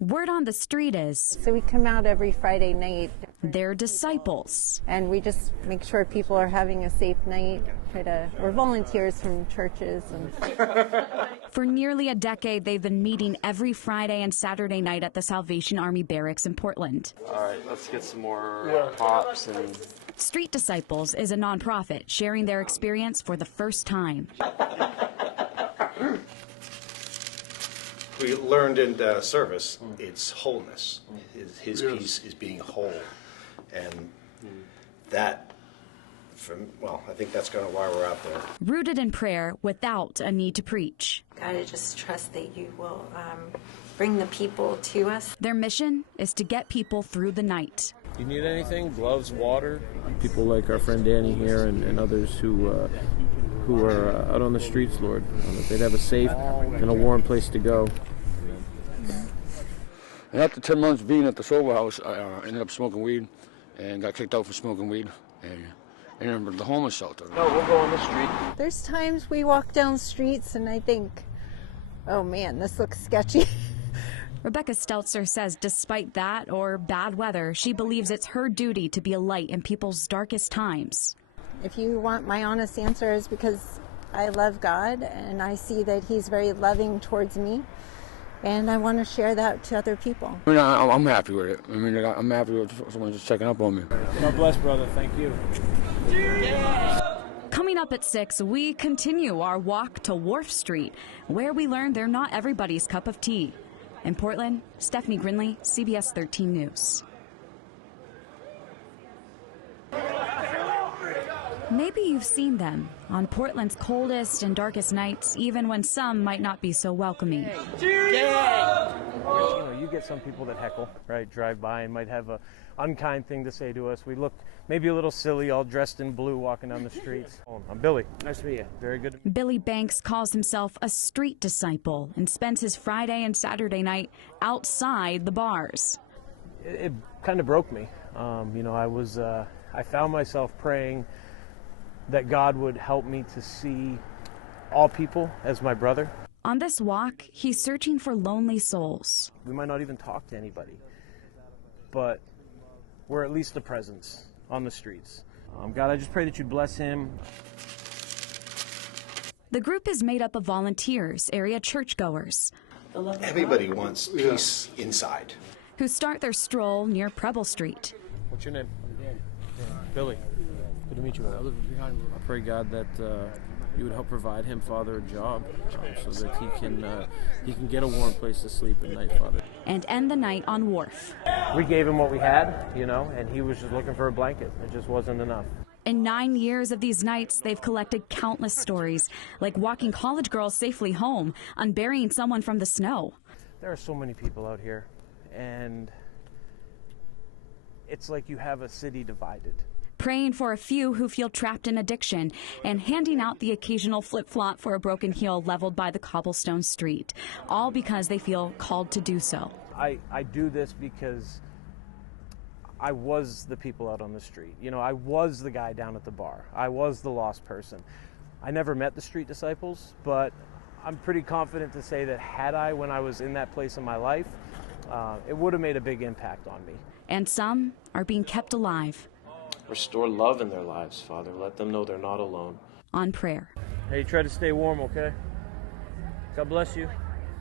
Word on the street is So we come out every Friday night. they're disciples. And we just make sure people are having a safe night. We're volunteers from churches. For nearly a decade, they've been meeting every Friday and Saturday night at the Salvation Army Barracks in Portland. All right, let's get some more pops. And Street Disciples is a nonprofit sharing their experience for the first time. We learned in service, it's wholeness. His piece is being whole. And that, I think that's kind of why we're out there. Rooted in prayer without a need to preach. God, I just trust that you will bring the people to us. Their mission is to get people through the night. You need anything? Gloves, water? People like our friend Danny here and others who are out on the streets, Lord. That they'd have a safe and a warm place to go. And after 10 months being at the sober house, I ended up smoking weed and got kicked out for smoking weed. And I remember the homeless shelter. No, we'll go on the street. There's times we walk down streets and I think, oh man, this looks sketchy. Rebecca Stelzer says despite that or bad weather, she believes it's her duty to be a light in people's darkest times. If you want my honest answer, is because I love God and I see that He's very loving towards me. And I want to share that to other people. I mean, I'm happy with it. I mean, I'm happy with someone just checking up on me. God bless, brother. Thank you. Coming up at 6, we continue our walk to Wharf Street, where we learn they're not everybody's cup of tea. In Portland, Stephanie Grinley, CBS 13 News. Maybe you've seen them on Portland's coldest and darkest nights, even when some might not be so welcoming. You get some people that heckle, right? Drive by and might have a unkind thing to say to us. We look maybe a little silly, all dressed in blue, walking down the streets. I'm Billy. Nice to meet you. Very good. Billy Banks calls himself a street disciple and spends his Friday and Saturday night outside the bars. It kind of broke me. I found myself praying that God would help me to see all people as my brother. On this walk, he's searching for lonely souls. We might not even talk to anybody, but we're at least a presence on the streets. God, I just pray that you'd bless him. The group is made up of volunteers, area churchgoers. Everybody wants peace inside. Who start their stroll near Preble Street. What's your name? Billy. Good to meet you. I pray, God, that you would help provide him, Father, a job so that he can get a warm place to sleep at night, Father. And end the night on Wharf. We gave him what we had, and he was just looking for a blanket. It just wasn't enough. In 9 years of these nights, they've collected countless stories, like walking college girls safely home, unburying someone from the snow. There are so many people out here, and it's like you have a city divided. Praying for a few who feel trapped in addiction, and handing out the occasional flip-flop for a broken heel leveled by the cobblestone street, all because they feel called to do so. I do this because I was the people out on the street. I was the guy down at the bar. I was the lost person. I never met the street disciples, but I'm pretty confident to say that had I, when I was in that place in my life, it would have made a big impact on me. And some are being kept alive. restore love in their lives, Father. Let them know they're not alone. On prayer. Hey, try to stay warm, okay? God bless you.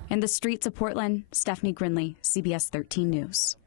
In the streets of Portland, Stephanie Grinley, CBS 13 News.